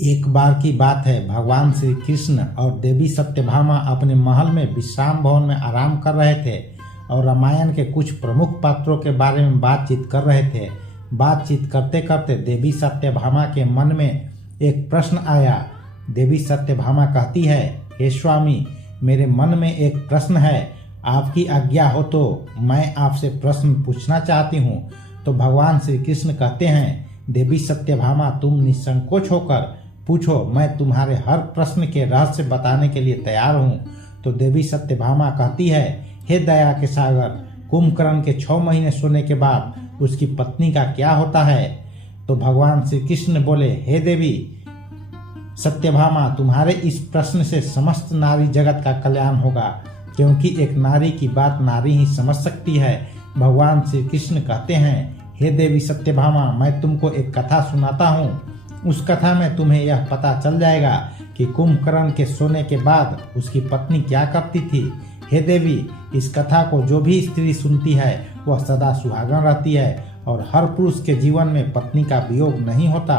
एक बार की बात है, भगवान श्री कृष्ण और देवी सत्यभामा अपने महल में विश्राम भवन में आराम कर रहे थे और रामायण के कुछ प्रमुख पात्रों के बारे में बातचीत कर रहे थे। बातचीत करते करते देवी सत्यभामा के मन में एक प्रश्न आया। देवी सत्यभामा कहती है, हे स्वामी, मेरे मन में एक प्रश्न है, आपकी आज्ञा हो तो मैं आपसे प्रश्न पूछना चाहती हूँ। तो भगवान श्री कृष्ण कहते हैं, देवी सत्यभामा, तुम निसंकोच होकर पूछो, मैं तुम्हारे हर प्रश्न के रहस्य बताने के लिए तैयार हूँ। तो देवी सत्यभामा कहती है, हे दया के सागर, कुंभकर्ण के 6 महीने सोने के बाद उसकी पत्नी का क्या होता है? तो भगवान श्री कृष्ण बोले, हे देवी सत्यभामा, तुम्हारे इस प्रश्न से समस्त नारी जगत का कल्याण होगा, क्योंकि एक नारी की बात नारी ही समझ सकती है। भगवान श्री कृष्ण कहते हैं, हे देवी सत्यभामा, मैं तुमको एक कथा सुनाता हूँ। उस कथा में तुम्हें यह पता चल जाएगा कि कुंभकर्ण के सोने के बाद उसकी पत्नी क्या करती थी। हे देवी, इस कथा को जो भी स्त्री सुनती है वह सदा सुहागन रहती है और हर पुरुष के जीवन में पत्नी का वियोग नहीं होता।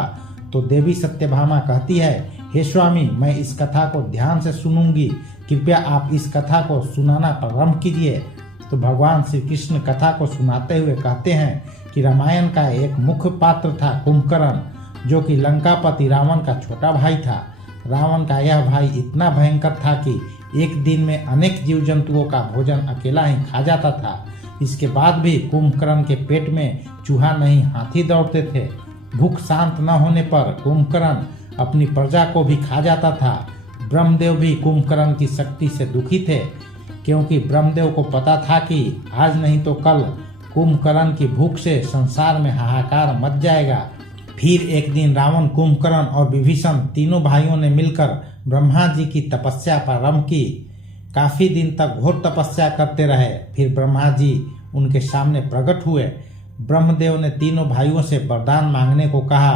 तो देवी सत्यभामा कहती है, हे स्वामी, मैं इस कथा को ध्यान से सुनूंगी, कृपया आप इस कथा को सुनाना प्रारंभ कीजिए। तो भगवान श्री कृष्ण कथा को सुनाते हुए कहते हैं कि रामायण का एक मुख्य पात्र था कुंभकर्ण, जो कि लंकापति रावण का छोटा भाई था। रावण का यह भाई इतना भयंकर था कि एक दिन में अनेक जीव जंतुओं का भोजन अकेला ही खा जाता था। इसके बाद भी कुंभकर्ण के पेट में चूहा नहीं हाथी दौड़ते थे। भूख शांत न होने पर कुंभकर्ण अपनी प्रजा को भी खा जाता था। ब्रह्मदेव भी कुंभकर्ण की शक्ति से दुखी थे, क्योंकि ब्रह्मदेव को पता था कि आज नहीं तो कल कुंभकर्ण की भूख से संसार में हाहाकार मच जाएगा। फिर एक दिन रावण, कुंभकर्ण और विभीषण तीनों भाइयों ने मिलकर ब्रह्मा जी की तपस्या प्रारंभ की। काफी दिन तक घोर तपस्या करते रहे। फिर ब्रह्मा जी उनके सामने प्रकट हुए। ब्रह्मदेव ने तीनों भाइयों से वरदान मांगने को कहा,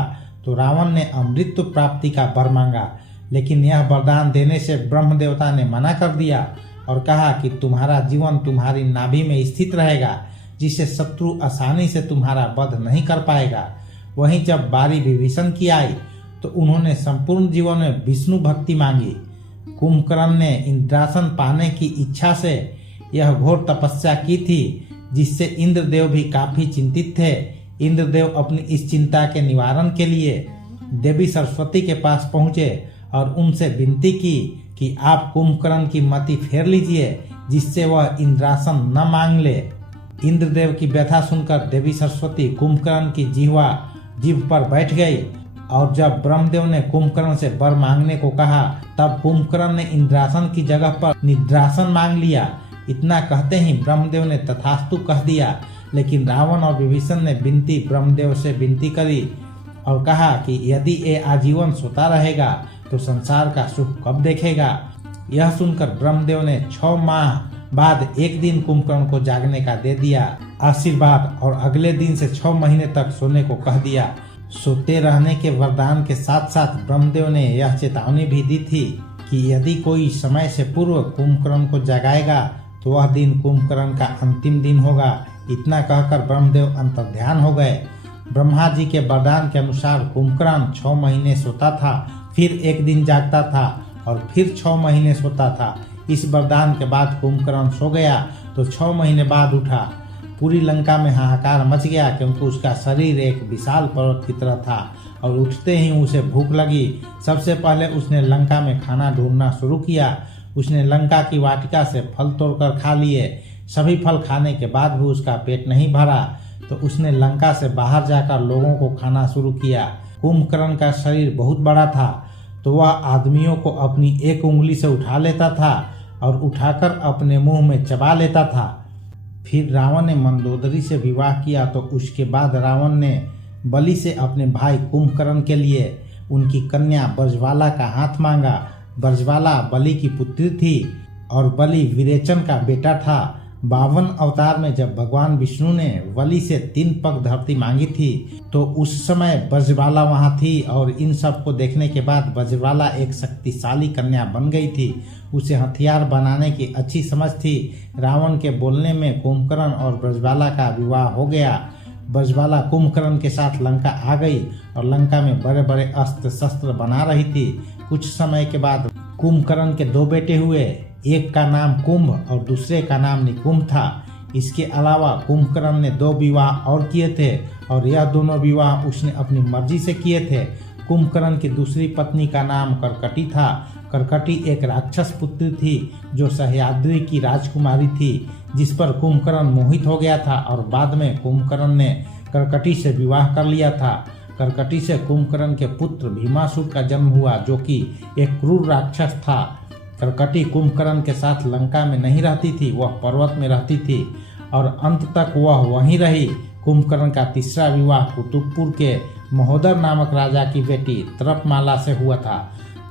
तो रावण ने अमृत प्राप्ति का वर मांगा, लेकिन यह वरदान देने से ब्रह्म देवता ने मना कर दिया और कहा कि तुम्हारा जीवन तुम्हारी नाभि में स्थित रहेगा, जिससे शत्रु आसानी से तुम्हारा वध नहीं कर पाएगा। वहीं जब बारी विभीषण की आई तो उन्होंने संपूर्ण जीवन में विष्णु भक्ति मांगी। कुंभकर्ण ने इंद्रासन पाने की इच्छा से यह घोर तपस्या की थी, जिससे इंद्रदेव भी काफी चिंतित थे। इंद्रदेव अपनी इस चिंता के निवारण के लिए देवी सरस्वती के पास पहुंचे और उनसे विनती की कि आप कुंभकर्ण की मति फेर लीजिए, जिससे वह इंद्रासन न मांग ले। इंद्रदेव की व्यथा सुनकर देवी सरस्वती कुंभकर्ण की जीभ पर बैठ गई और जब ब्रह्मदेव ने कुंभकर्ण से वर मांगने को कहा, तब कुंभकर्ण ने इंद्रासन की जगह पर निद्रासन मांग लिया। इतना कहते ही ब्रह्मदेव ने तथास्तु कह दिया, लेकिन रावण और विभीषण ने ब्रह्मदेव से विनती करी और कहा कि यदि ये आजीवन सोता रहेगा तो संसार का सुख कब देखेगा। यह सुनकर ब्रह्मदेव ने 6 माह बाद एक दिन कुंभकर्ण को जागने का दे दिया आशीर्वाद और अगले दिन से 6 महीने तक सोने को कह दिया। सोते रहने के वरदान के साथ साथ ब्रह्मदेव ने यह चेतावनी भी दी थी कि यदि कोई समय से पूर्व कुंभकर्ण को जगाएगा तो वह दिन कुंभकर्ण का अंतिम दिन होगा। इतना कहकर ब्रह्मदेव अंतर्ध्यान हो गए। ब्रह्मा जी के वरदान के अनुसार कुंभकर्ण 6 महीने सोता था, फिर एक दिन जागता था और फिर 6 महीने सोता था। इस वरदान के बाद कुंभकर्ण सो गया तो 6 महीने बाद उठा। पूरी लंका में हाहाकार मच गया, क्योंकि उसका शरीर एक विशाल पर्वत की तरह था और उठते ही उसे भूख लगी। सबसे पहले उसने लंका में खाना ढूंढना शुरू किया। उसने लंका की वाटिका से फल तोड़कर खा लिए। सभी फल खाने के बाद भी उसका पेट नहीं भरा, तो उसने लंका से बाहर जाकर लोगों को खाना शुरू किया। कुंभकर्ण का शरीर बहुत बड़ा था, तो वह आदमियों को अपनी एक उंगली से उठा लेता था और उठाकर अपने मुंह में चबा लेता था। फिर रावण ने मंदोदरी से विवाह किया, तो उसके बाद रावण ने बलि से अपने भाई कुंभकर्ण के लिए उनकी कन्या ब्रजबाला का हाथ मांगा। ब्रजबाला बलि की पुत्री थी और बलि विरेचन का बेटा था। 52 अवतार में जब भगवान विष्णु ने बलि से 3 पग धरती मांगी थी, तो उस समय ब्रजबाला वहां थी और इन सब को देखने के बाद ब्रजबाला एक शक्तिशाली कन्या बन गई थी। उसे हथियार बनाने की अच्छी समझ थी। रावण के बोलने में कुंभकर्ण और ब्रजबाला का विवाह हो गया। बजवाला कुंभकर्ण के साथ लंका आ गई और लंका में बड़े बड़े अस्त्र शस्त्र बना रही थी। कुछ समय के बाद कुंभकर्ण के 2 बेटे हुए, एक का नाम कुंभ और दूसरे का नाम निकुंभ था। इसके अलावा कुंभकर्ण ने 2 विवाह और किए थे और यह दोनों विवाह उसने अपनी मर्जी से किए थे। कुंभकर्ण की दूसरी पत्नी का नाम करकटी था। करकटी एक राक्षस पुत्री थी जो सह्याद्री की राजकुमारी थी, जिस पर कुंभकर्ण मोहित हो गया था और बाद में कुंभकर्ण ने करकटी से विवाह कर लिया था। करकटी से कुंभकर्ण के पुत्र भीमासुर का जन्म हुआ, जो कि एक क्रूर राक्षस था। करकटी कुंभकर्ण के साथ लंका में नहीं रहती थी, वह पर्वत में रहती थी और अंत तक वह वहीं रही। कुंभकर्ण का तीसरा विवाह कुतुबपुर के महोदर नामक राजा की बेटी तरपमाला से हुआ था,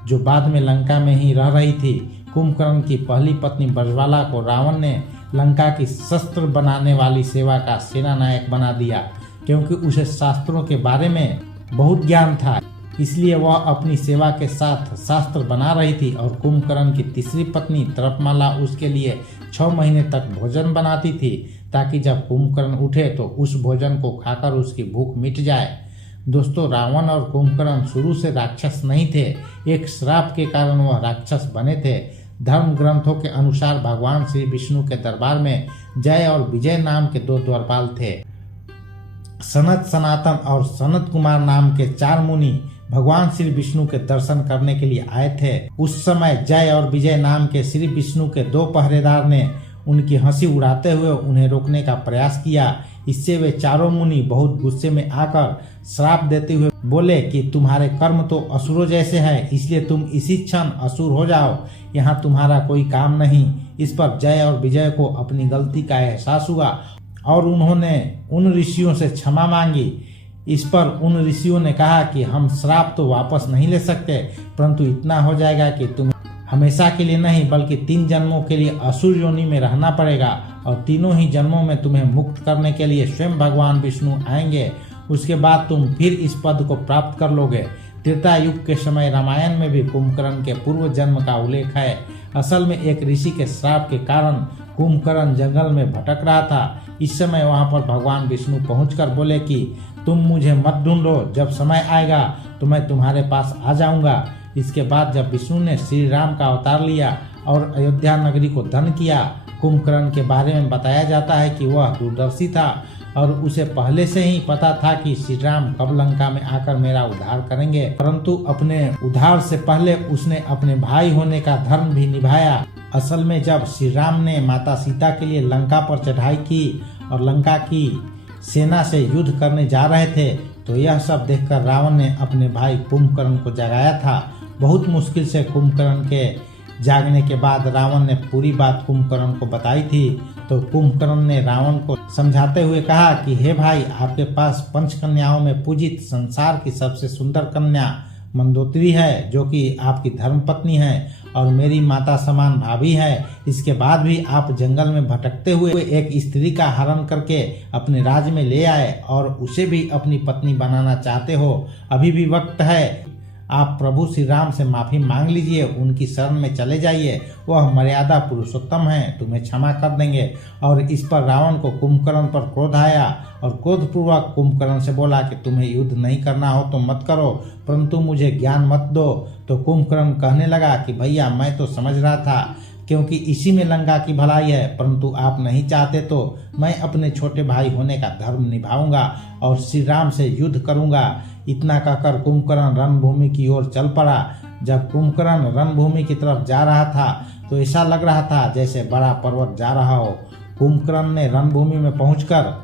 जो बाद में लंका में ही रह रही थी। कुंभकर्ण की पहली पत्नी बजवाला को रावण ने लंका की शस्त्र बनाने वाली सेवा का सेनानायक बना दिया, क्योंकि उसे शास्त्रों के बारे में बहुत ज्ञान था। इसलिए वह अपनी सेवा के साथ शास्त्र बना रही थी और कुंभकर्ण की तीसरी पत्नी तरपमाला उसके लिए 6 महीने तक भोजन बनाती थी, ताकि जब कुंभकर्ण उठे तो उस भोजन को खाकर उसकी भूख मिट जाए। दोस्तों, रावण और कुंभकर्ण शुरू से राक्षस नहीं थे, एक श्राप के कारण वह राक्षस बने थे। धर्म ग्रंथों के अनुसार भगवान श्री विष्णु के दरबार में जय और विजय नाम के 2 द्वारपाल थे। सनत, सनातन और सनत कुमार नाम के 4 मुनि भगवान श्री विष्णु के दर्शन करने के लिए आए थे। उस समय जय और विजय नाम के श्री विष्णु के 2 पहरेदार ने उनकी हंसी उड़ाते हुए उन्हें रोकने का प्रयास किया। इससे वे चारों मुनि बहुत गुस्से में आकर श्राप देते हुए बोले कि तुम्हारे कर्म तो असुरों जैसे हैं, इसलिए तुम इसी क्षण असुर हो जाओ, यहाँ तुम्हारा कोई काम नहीं। इस पर जय और विजय को अपनी गलती का एहसास हुआ और उन्होंने उन ऋषियों से क्षमा मांगी। इस पर उन ऋषियों ने कहा कि हम श्राप तो वापस नहीं ले सकते, परंतु इतना हो जाएगा कि तुम हमेशा के लिए नहीं बल्कि 3 जन्मों के लिए असुर योनि में रहना पड़ेगा और तीनों ही जन्मों में तुम्हें मुक्त करने के लिए स्वयं भगवान विष्णु आएंगे। उसके बाद तुम फिर इस पद को प्राप्त कर लोगे। त्रेता युग के समय रामायण में भी कुंभकर्ण के पूर्व जन्म का उल्लेख है। असल में एक ऋषि के श्राप के कारण कुंभकर्ण जंगल में भटक रहा था। इस समय वहां पर भगवान विष्णु पहुंचकर बोले कि तुम मुझे मत ढूंढो, जब समय आएगा तो मैं तुम्हारे पास आ जाऊंगा। इसके बाद जब विष्णु ने श्री राम का अवतार लिया और अयोध्या नगरी को धन किया। कुंभकर्ण के बारे में बताया जाता है कि वह दूरदर्शी था और उसे पहले से ही पता था कि श्री राम कब लंका में आकर मेरा उद्धार करेंगे, परंतु अपने उद्धार से पहले उसने अपने भाई होने का धर्म भी निभाया। असल में जब श्री राम ने माता सीता के लिए लंका पर चढ़ाई की और लंका की सेना से युद्ध करने जा रहे थे, तो यह सब देखकर रावण ने अपने भाई कुंभकर्ण को जगाया था। बहुत मुश्किल से कुंभकर्ण के जागने के बाद रावण ने पूरी बात कुंभकर्ण को बताई थी। तो कुंभकर्ण ने रावण को समझाते हुए कहा कि हे भाई, आपके पास 5 कन्याओं में पूजित संसार की सबसे सुंदर कन्या मंदोदरी है, जो कि आपकी धर्मपत्नी है और मेरी माता समान भाभी है। इसके बाद भी आप जंगल में भटकते हुए एक स्त्री का हरण करके अपने राज्य में ले आए और उसे भी अपनी पत्नी बनाना चाहते हो। अभी भी वक्त है, आप प्रभु श्री राम से माफी मांग लीजिए, उनकी शरण में चले जाइए, वह मर्यादा पुरुषोत्तम है, तुम्हें क्षमा कर देंगे। और इस पर रावण को कुंभकर्ण पर क्रोध आया और क्रोधपूर्वक कुंभकर्ण से बोला कि तुम्हें युद्ध नहीं करना हो तो मत करो, परंतु मुझे ज्ञान मत दो। तो कुंभकर्ण कहने लगा कि भैया, मैं तो समझ रहा था क्योंकि इसी में लंका की भलाई है, परंतु आप नहीं चाहते तो मैं अपने छोटे भाई होने का धर्म निभाऊंगा और श्री राम से युद्ध करूंगा। इतना कहकर कुंभकर्ण रणभूमि की ओर चल पड़ा। जब कुंभकर्ण रणभूमि की तरफ जा रहा था तो ऐसा लग रहा था जैसे बड़ा पर्वत जा रहा हो। कुंभकर्ण ने रणभूमि में पहुंचकर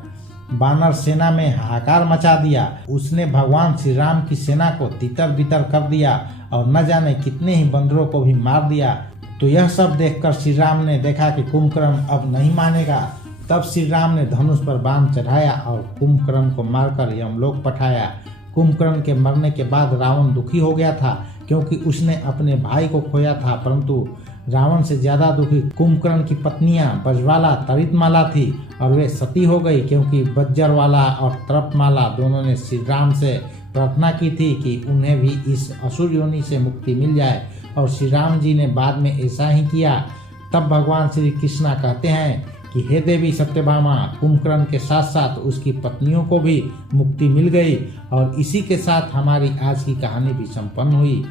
बानर सेना में हाहाकार मचा दिया। उसने भगवान श्री राम की सेना को तितर बितर कर दिया और न जाने कितने ही बंदरों को भी मार दिया। तो यह सब देखकर श्री राम ने देखा कि कुंभकर्ण अब नहीं मानेगा। तब श्री राम ने धनुष पर बाण चढ़ाया और कुंभकर्ण को मारकर यमलोक पठाया। कुंभकर्ण के मरने के बाद रावण दुखी हो गया था, क्योंकि उसने अपने भाई को खोया था, परंतु रावण से ज्यादा दुखी कुंभकर्ण की पत्नियां बजवाला तरितमाला थी और वे सती हो गई, क्योंकि बज्जरवाला और तरपमाला दोनों ने श्री राम से प्रार्थना की थी कि उन्हें भी इस असुर योनि से मुक्ति मिल जाए और श्री राम जी ने बाद में ऐसा ही किया। तब भगवान श्री कृष्णा कहते हैं कि हे देवी सत्यभामा, कुंभकर्ण के साथ साथ उसकी पत्नियों को भी मुक्ति मिल गई और इसी के साथ हमारी आज की कहानी भी संपन्न हुई।